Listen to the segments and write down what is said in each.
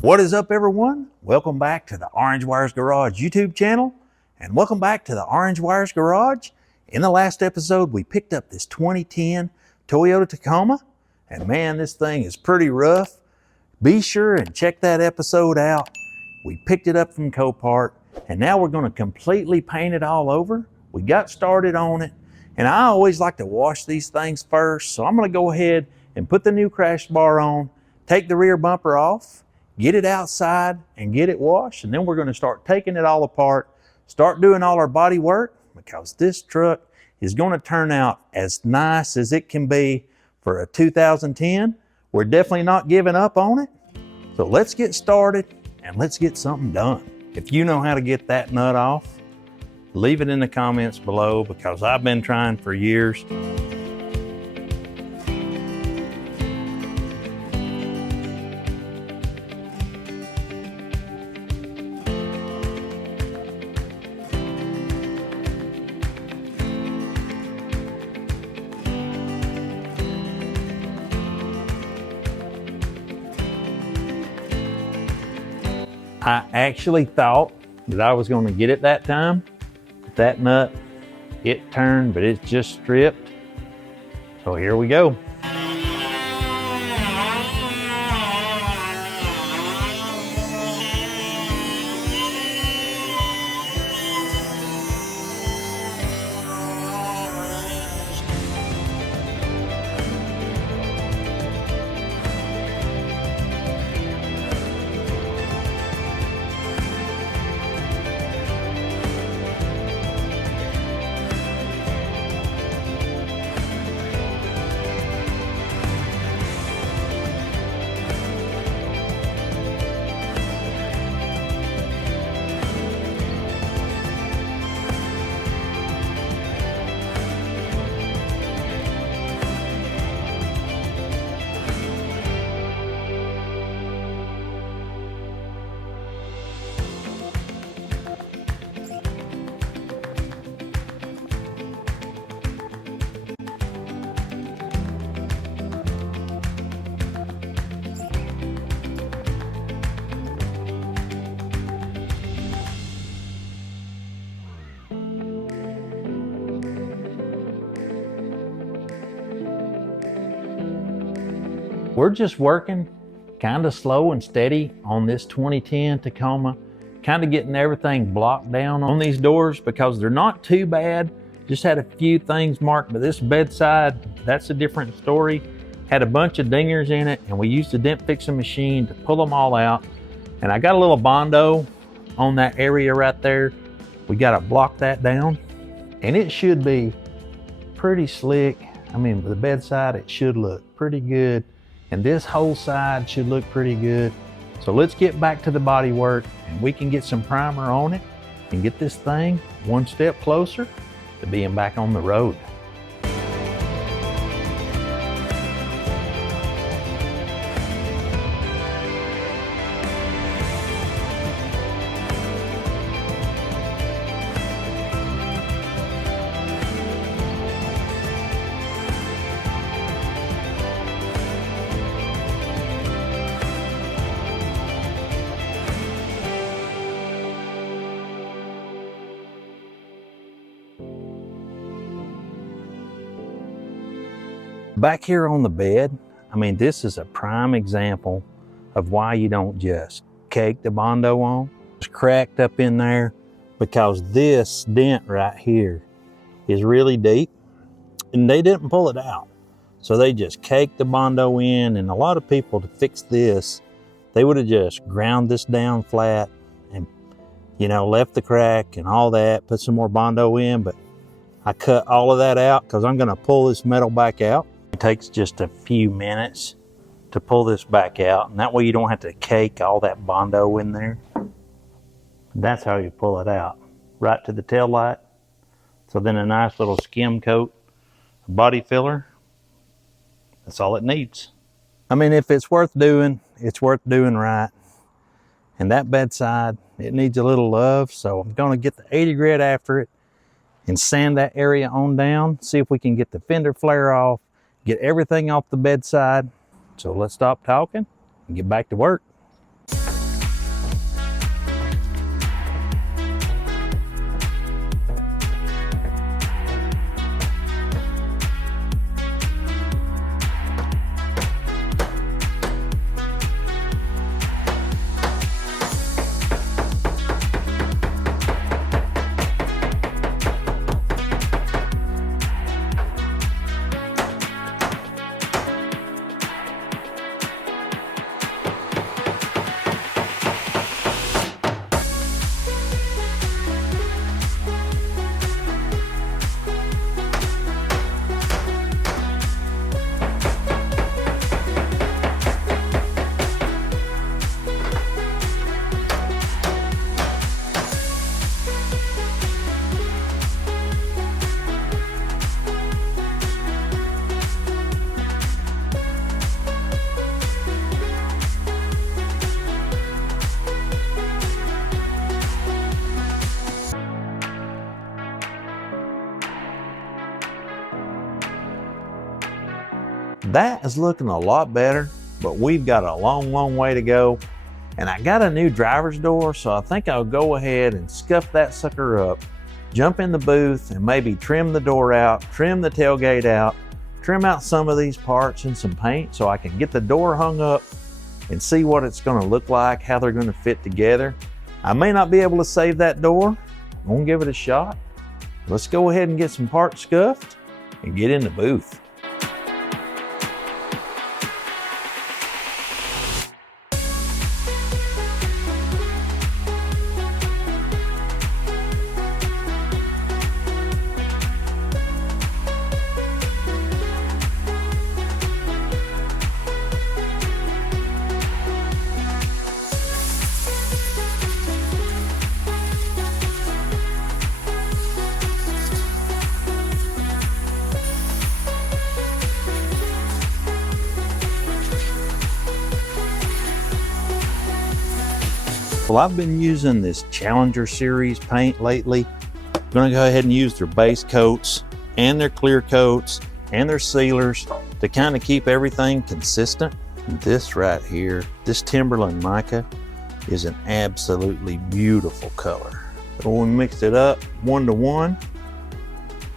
What is up, everyone? Welcome back to the Orange Wires Garage YouTube channel, and welcome back to the Orange Wires Garage. In the last episode, we picked up this 2010 Toyota Tacoma, and man, this thing is pretty rough. Be sure and check that episode out. We picked it up from Copart, and now we're going to completely paint it all over. We got started on it, and I always like to wash these things first, so I'm going to go ahead and put the new crash bar on, take the rear bumper off, get it outside and get it washed, and then we're going to start taking it all apart, start doing all our body work, because this truck is going to turn out as nice as it can be for a 2010. We're definitely not giving up on it. So let's get started and let's get something done. If you know how to get that nut off, leave it in the comments below, because I've been trying for years. I actually thought that I was going to get it that time. That nut, it turned, but it's just stripped. So here we go. We're just working kind of slow and steady on this 2010 Tacoma, kind of getting everything blocked down on these doors, because they're not too bad. Just had a few things marked, but this bedside, that's a different story. Had a bunch of dingers in it, and we used a dent fixing machine to pull them all out. And I got a little Bondo on that area right there. We got to block that down, and it should be pretty slick. I mean, the bedside, it should look pretty good. And this whole side should look pretty good. So let's get back to the body work, and we can get some primer on it and get this thing one step closer to being back on the road. Back here on the bed, I mean, this is a prime example of why you don't just cake the Bondo on. It's cracked up in there because this dent right here is really deep, and they didn't pull it out. So they just caked the Bondo in, and a lot of people, to fix this, they would have just ground this down flat and, you know, left the crack and all that, put some more Bondo in, but I cut all of that out because I'm gonna pull this metal back out. It takes just a few minutes to pull this back out, and that way you don't have to cake all that Bondo in there. That's how you pull it out, right to the tail light. So then a nice little skim coat of body filler. That's all it needs. I mean, if it's worth doing right. And that bedside, it needs a little love, so I'm gonna get the 80 grit after it and sand that area on down, see if we can get the fender flare off, get everything off the bedside. So let's stop talking and get back to work. That is looking a lot better, but we've got a long way to go. And I got a new driver's door, so I think I'll go ahead and scuff that sucker up, jump in the booth and maybe trim the door out, trim the tailgate out, trim out some of these parts and some paint so I can get the door hung up and see what it's gonna look like, how they're gonna fit together. I may not be able to save that door. I'm gonna give it a shot. Let's go ahead and get some parts scuffed and get in the booth. Well, I've been using this Challenger series paint lately. I'm gonna go ahead and use their base coats and their clear coats and their sealers to kind of keep everything consistent. This right here, this Timberland mica, is an absolutely beautiful color. So we mixed it up 1-to-1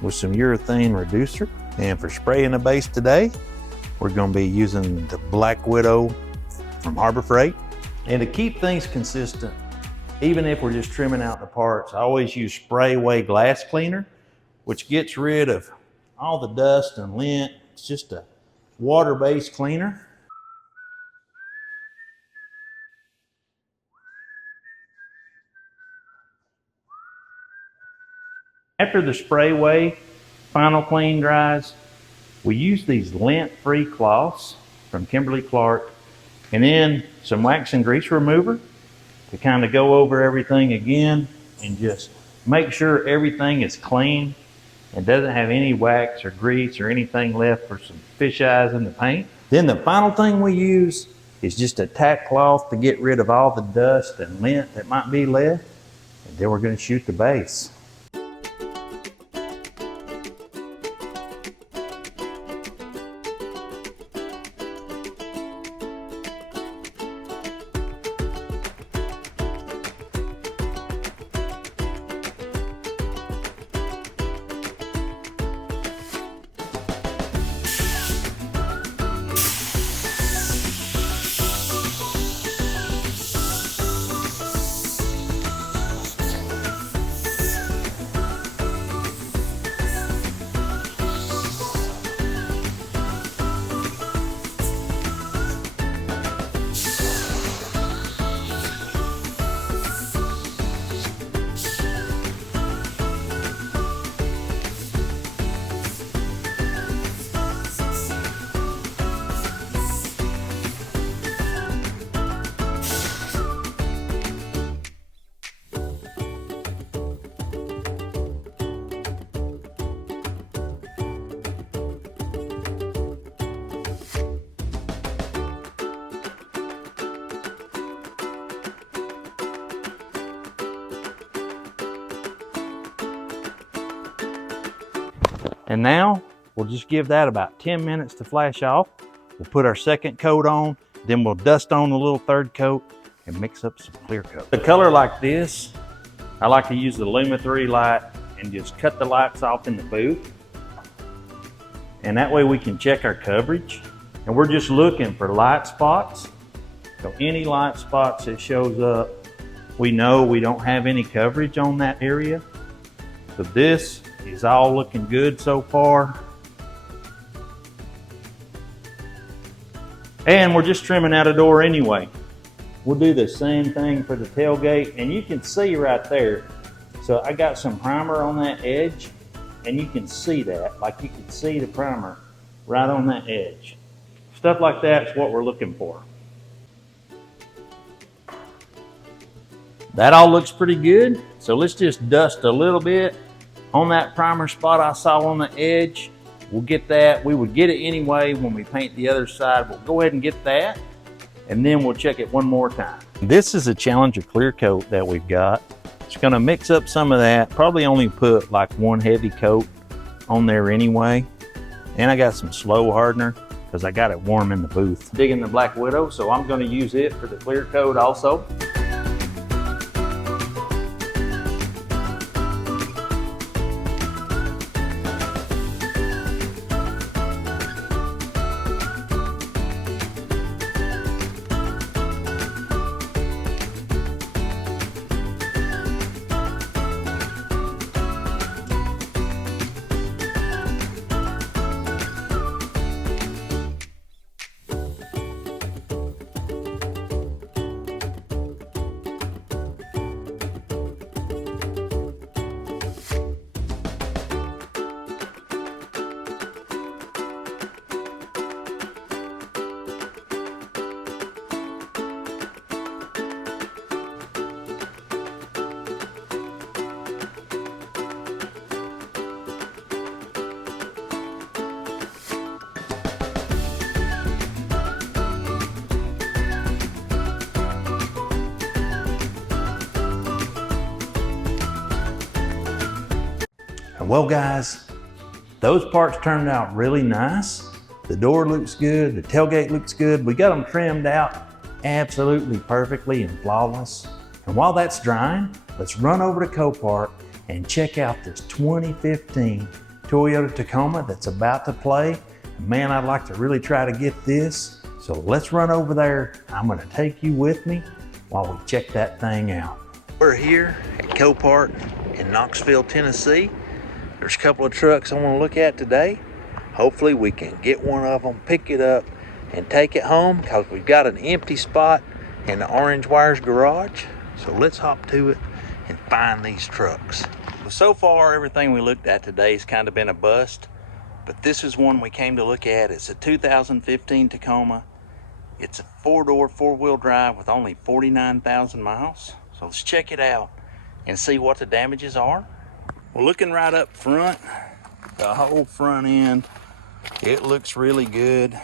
with some urethane reducer. And for spraying the base today, we're gonna be using the Black Widow from Harbor Freight. And to keep things consistent, even if we're just trimming out the parts, I always use spray away glass cleaner, which gets rid of all the dust and lint. It's just a water-based cleaner. After the spray away final clean dries, we use these lint-free cloths from Kimberly-Clark, and then some wax and grease remover to kind of go over everything again and just make sure everything is clean and doesn't have any wax or grease or anything left for some fish eyes in the paint. Then the final thing we use is just a tack cloth to get rid of all the dust and lint that might be left. And then we're going to shoot the base. And now we'll just give that about 10 minutes to flash off. We'll put our second coat on, then we'll dust on a little third coat and mix up some clear coat. A color like this, I like to use the Luma 3 light and just cut the lights off in the booth. And that way we can check our coverage. And we're just looking for light spots. So any light spots that shows up, we know we don't have any coverage on that area. So this is all looking good so far. And we're just trimming out a door anyway. We'll do the same thing for the tailgate, and you can see right there. So I got some primer on that edge, and you can see that, like you can see the primer right on that edge. Stuff like that's what we're looking for. That all looks pretty good. So let's just dust a little bit on that primer spot I saw on the edge. We'll get that. We would get it anyway when we paint the other side. We'll go ahead and get that, and then we'll check it one more time. This is a Challenger clear coat that we've got. It's gonna mix up some of that. Probably only put like one heavy coat on there anyway. And I got some slow hardener. because I got it warm in the booth. Digging the Black Widow, so I'm going to use it for the clear coat also. Well guys, those parts turned out really nice. The door looks good, the tailgate looks good. We got them trimmed out absolutely perfectly and flawless. And while that's drying, let's run over to Copart and check out this 2015 Toyota Tacoma that's about to play. Man, I'd like to really try to get this. So let's run over there. I'm gonna take you with me while we check that thing out. We're here at Copart in Knoxville, Tennessee. There's a couple of trucks I want to look at today. Hopefully we can get one of them, pick it up, and take it home because we've got an empty spot in the Orange Wires garage. So let's hop to it and find these trucks. So far, everything we looked at today has kind of been a bust, but this is one we came to look at. It's a 2015 Tacoma. It's a four-door, four-wheel drive with only 49,000 miles. So let's check it out and see what the damages are. Well, looking right up front, the whole front end, it looks really good.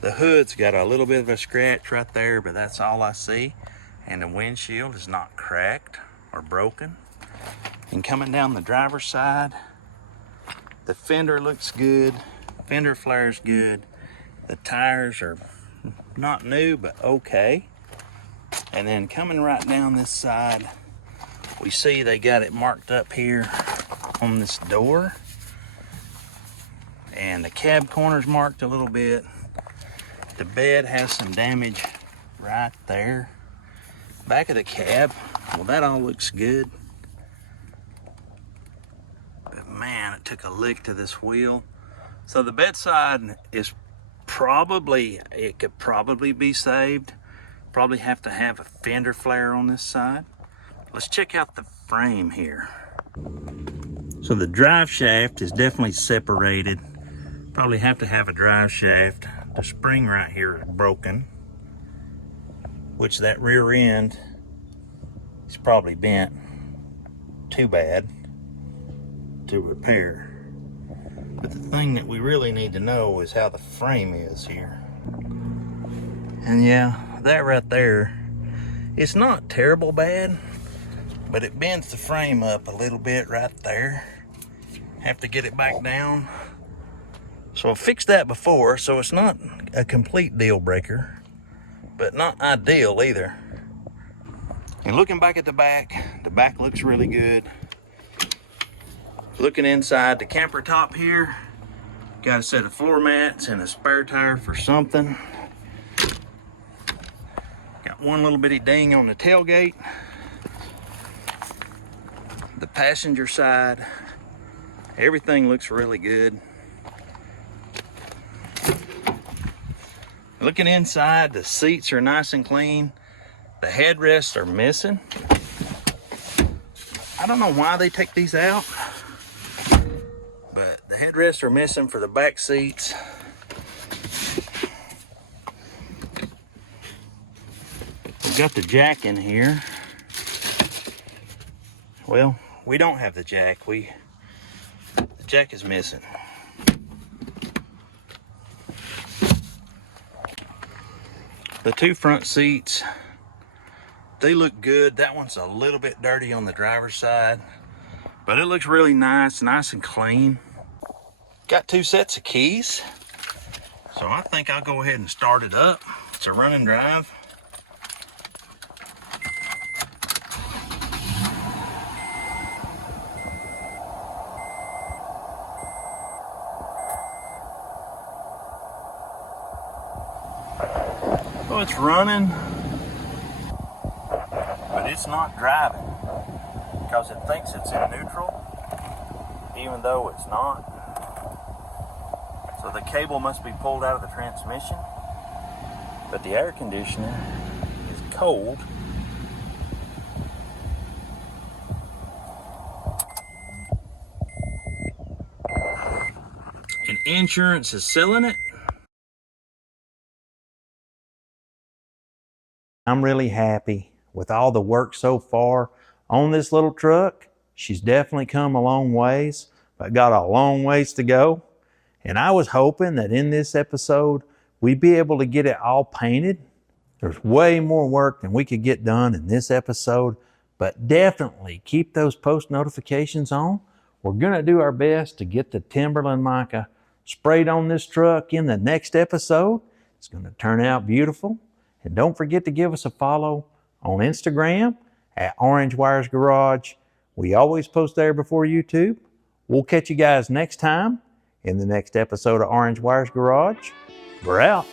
The hood's got a little bit of a scratch right there, but that's all I see. And the windshield is not cracked or broken. And coming down the driver's side, the fender looks good. Fender flare's good. The tires are not new, but okay. And then coming right down this side, we see they got it marked up here on this door. And the cab corner's marked a little bit. The bed has some damage right there. Back of the cab, well, that all looks good. But man, it took a lick to this wheel. So the bedside is it could probably be saved. Probably have to have a fender flare on this side. Let's check out the frame here. So the drive shaft is definitely separated. Probably have to have a drive shaft. The spring right here is broken, which that rear end is probably bent too bad to repair. But the thing that we really need to know is how the frame is here. And yeah, that right there, it's not terrible bad, but it bends the frame up a little bit right there. Have to get it back down. So I fixed that before, so it's not a complete deal breaker, but not ideal either. And looking back at the back looks really good. Looking inside the camper top here, got a set of floor mats and a spare tire for something. Got one little bitty ding on the tailgate. The passenger side, everything looks really good. Looking inside, the seats are nice and clean. The headrests are missing. I don't know why they take these out, but the headrests are missing for the back seats. We've got the jack in here. Well, we don't have the jack. The jack is missing. The two front seats, they look good. That one's a little bit dirty on the driver's side, but it looks really nice and clean. Got two sets of keys. So So I think I'll go ahead and start it up. It's a running drive. So it's running, but it's not driving because it thinks it's in neutral, even though it's not. So the cable must be pulled out of the transmission, but the air conditioner is cold. And insurance is selling it. I'm really happy with all the work so far on this little truck. She's definitely come a long ways, but got a long ways to go. And I was hoping that in this episode, we'd be able to get it all painted. There's way more work than we could get done in this episode, but definitely keep those post notifications on. We're gonna do our best to get the Timberland mica sprayed on this truck in the next episode. It's gonna turn out beautiful. And don't forget to give us a follow on Instagram at Orange Wires Garage. We always post there before YouTube. We'll catch you guys next time in the next episode of Orange Wires Garage. We're out.